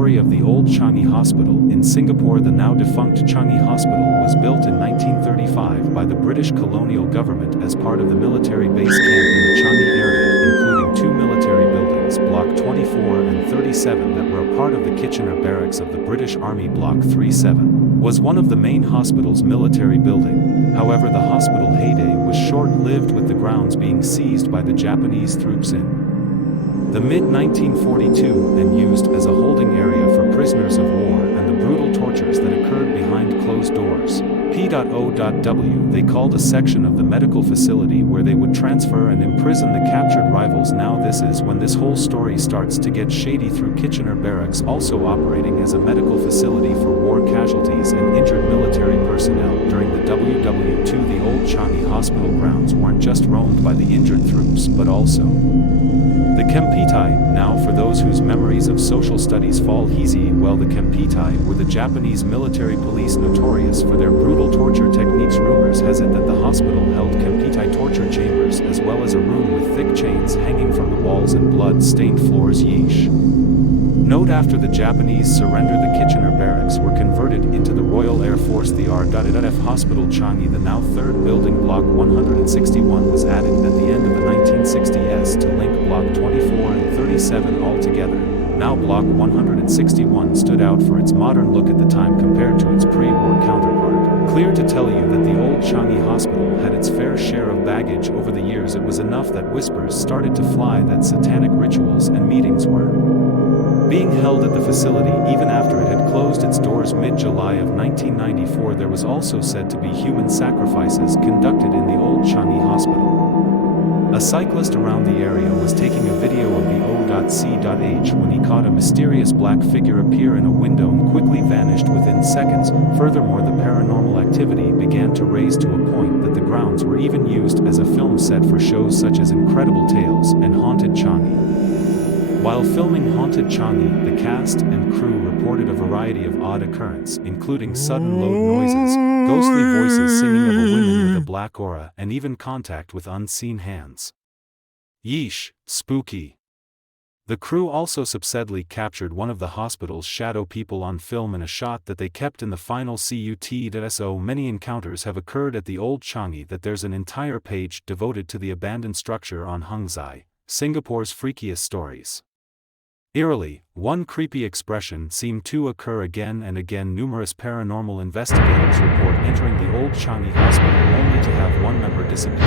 story of the old Changi Hospital in Singapore. The now defunct Changi Hospital was built in 1935 by the British colonial government as part of the military base camp in the Changi area, including two military buildings, Block 24 and 37, that were a part of the Kitchener Barracks of the British Army. Block 37 was one of the main hospital's military building. However, the hospital heyday was short-lived, with the grounds being seized by the Japanese troops in the mid-1942 and used as a holding area for prisoners of war and the brutal tortures that occurred behind closed doors. P.O.W. They called a section of the medical facility where they would transfer and imprison the captured rivals. Now this is when this whole story starts to get shady, through Kitchener Barracks also operating as a medical facility for war casualties and injured military personnel. During the WW2, the old Changi Hospital grounds weren't just roamed by the injured troops, but also the Kempitai. Now, for those whose memories of social studies fall easy, well, the Kempitai were the Japanese military police notorious for their brutal torture techniques. Rumors has it that the hospital held Kempitai torture chambers, as well as a room with thick chains hanging from the walls and blood-stained floors. Yeesh. Note: after the Japanese surrendered, the Kitchener Barracks were converted into the Royal Air Force. The R.F. Hospital Changi, the now third building, Block 161, was added at the end of the 1960s to link Block 24 and 37 all together. Now Block 161 stood out for its modern look at the time compared to its pre-war counterpart. Clear to tell you that the old Changi Hospital had its fair share of baggage over the years. It was enough that whispers started to fly that satanic rituals and meetings were being held at the facility even after it had closed its doors mid-July of 1994. There was also said to be human sacrifices conducted in the old Changi Hospital. A cyclist around the area was taking a video of the O.C.H when he caught a mysterious black figure appear in a window and quickly vanished within seconds. Furthermore, the paranormal activity began to raise to a point that the grounds were even used as a film set for shows such as Incredible Tales and Haunted Changi. While filming Haunted Changi, the cast and crew reported a variety of odd occurrences, including sudden loud noises, ghostly voices singing of a woman with a black aura, and even contact with unseen hands. Yeesh, spooky. The crew also supposedly captured one of the hospital's shadow people on film in a shot that they kept in the final cut. So many encounters have occurred at the old Changi that there's an entire page devoted to the abandoned structure on Hung Zai, Singapore's freakiest stories. Eerily, one creepy expression seemed to occur again and again. Numerous paranormal investigators report entering the old Changi Hospital only to have one member disappear.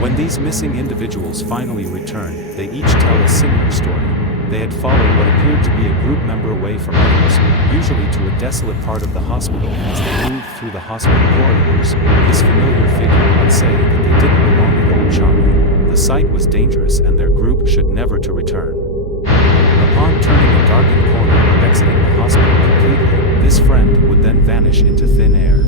When these missing individuals finally returned, they each tell a similar story. They had followed what appeared to be a group member away from others, usually to a desolate part of the hospital. As they moved through the hospital corridors, this familiar figure would say that they didn't belong at old Changi. The site was dangerous and their group should never to return. Upon turning a darkened corner or exiting the hospital completely, this friend would then vanish into thin air.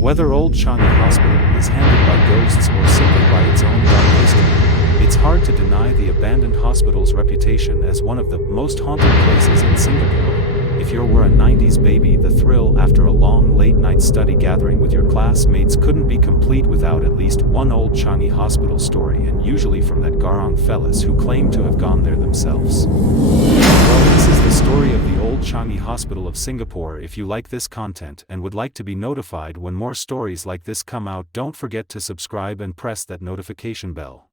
Whether old Changi Hospital is haunted by ghosts or simply by its own dark history, it's hard to deny the abandoned hospital's reputation as one of the most haunted places in Singapore. If you were a 90s baby, the thrill after a long late-night study gathering with your classmates couldn't be complete without at least one old Changi Hospital story, and usually from that garong fellas who claim to have gone there themselves. Well, this is the story of the old Changi Hospital of Singapore. If you like this content and would like to be notified when more stories like this come out, don't forget to subscribe and press that notification bell.